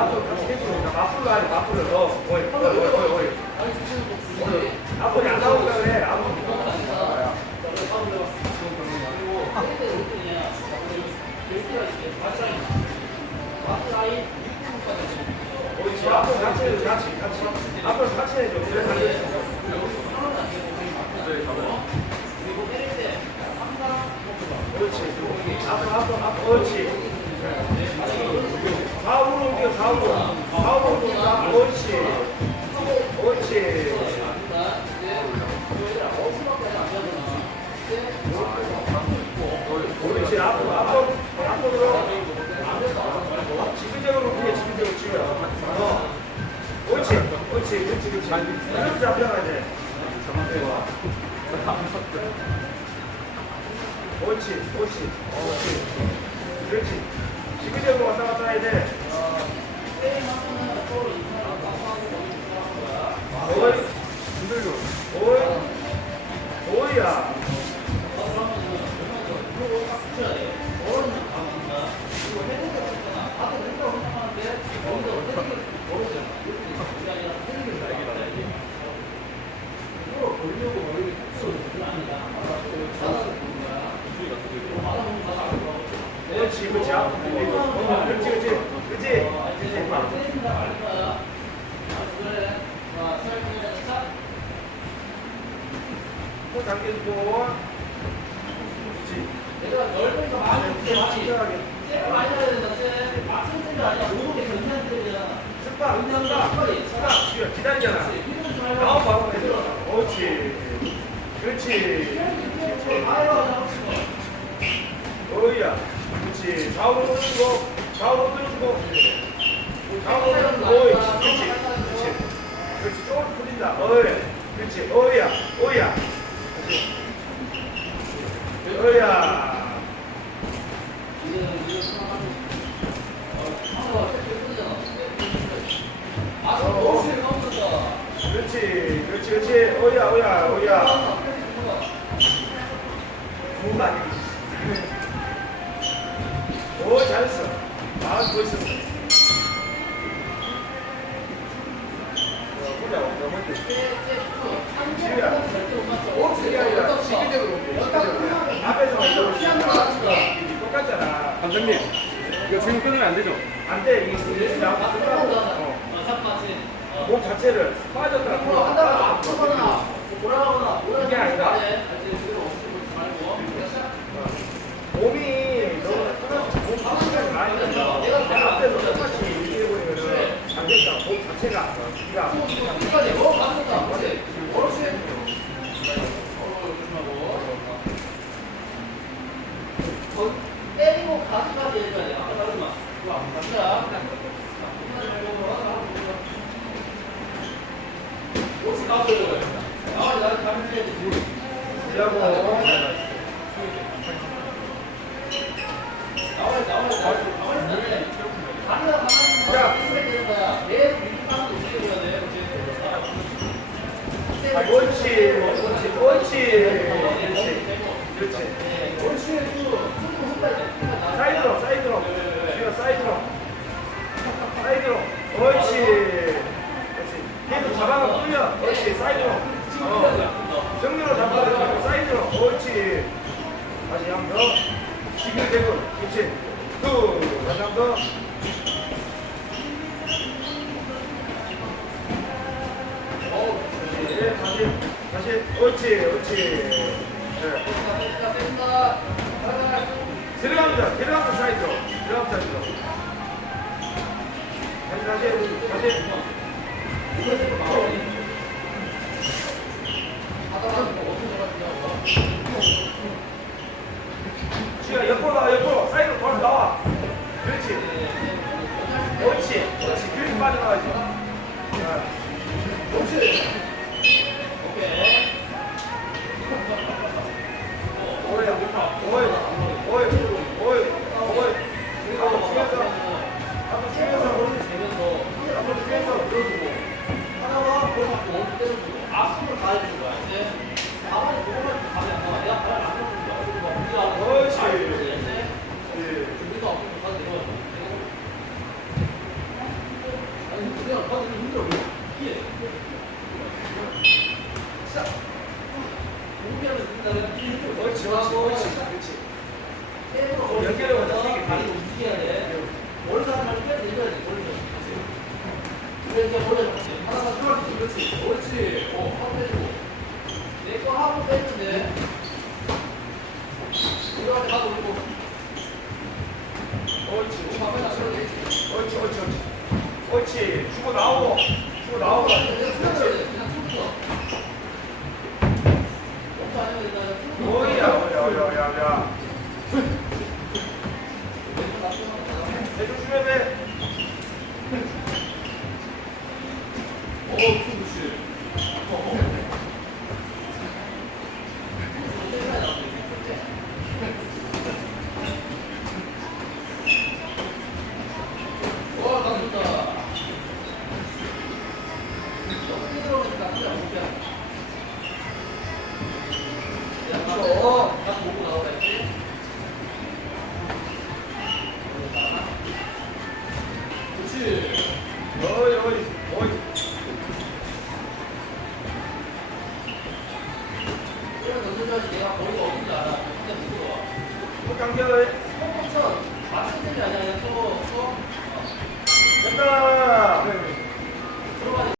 그래 앞으로 앞으로 앞으로 옳지 어. 그렇지 그렇지 옳지 그렇지 지그적으로 왔다 갔다 해야 돼 어이 어이 어이야 그렇지 그렇지 앞으로 밀리고 어, 그렇지 그렇지 그렇지 그렇지 또 당겨주고 그렇지 내가 많이 붙게 많이 쟤가 많이 해야 된다 쟤 맞은 쟤가 아니라 모르게 견제한 쟤잖아 습관 견제한다 습관 빨리 지금 기다리잖아 나온 바로 해줘 그렇지 아이고 어이야 그렇지 좌우로 돌리고 좌우로 돌리고 좌우로 돌리고 어이 그렇지 그렇지 그렇지 조금 풀린다 어이 그렇지 어이야 어이야 그렇지 어이야 그렇지 그렇지 그렇지 어이야 어이야 어이야 공간 오 잘했어 아 멋있어 보자 너무 지 감독님, 이거 지금 이게 나끝나몸 자체를 빠졌다 이게 아니라 몸이 너무 끊어서 몸 자체가 많이 끊어 내가 앞에서 똑같이 이렇게 해버리면은 안 된다 몸 자체가 네가 때리고 가기까지 해줘야 돼. 아까 다른 말. 갑니다. 옷이 나왔어요. 나와, 아, 그렇지 그렇지 지금 그렇지 계속 잡아가 끌려 옳지 사이드로 어. 정면으로 잡아가 사이드로. 옳지. 다시 한번. 더 지금 대고 그렇지. 두 다시 한번. 다시 다시. 옳지 옳지. 네. 들어갑니다. 들어갑니다 사이드로. 들어갑니다 사이드로. 다시 다시. 다시 시작. 어. 옳지, 옳지, 옳지. 옳지. 주고 나오고, 주고 나오고. 그렇지. 오야, 오야, 오야, 오야, 오야. 해주시면 돼. 어, 나 보고 나오라 했지? 그치? 어이, 어이, 어이. 이런 던져줘야지 내가 거기가 어딘지 알아. 근데 무서워. 또 당겨야 해. 펑펑쳐. 맞은 셈이 아니야. 그냥 또, 또. 됐다!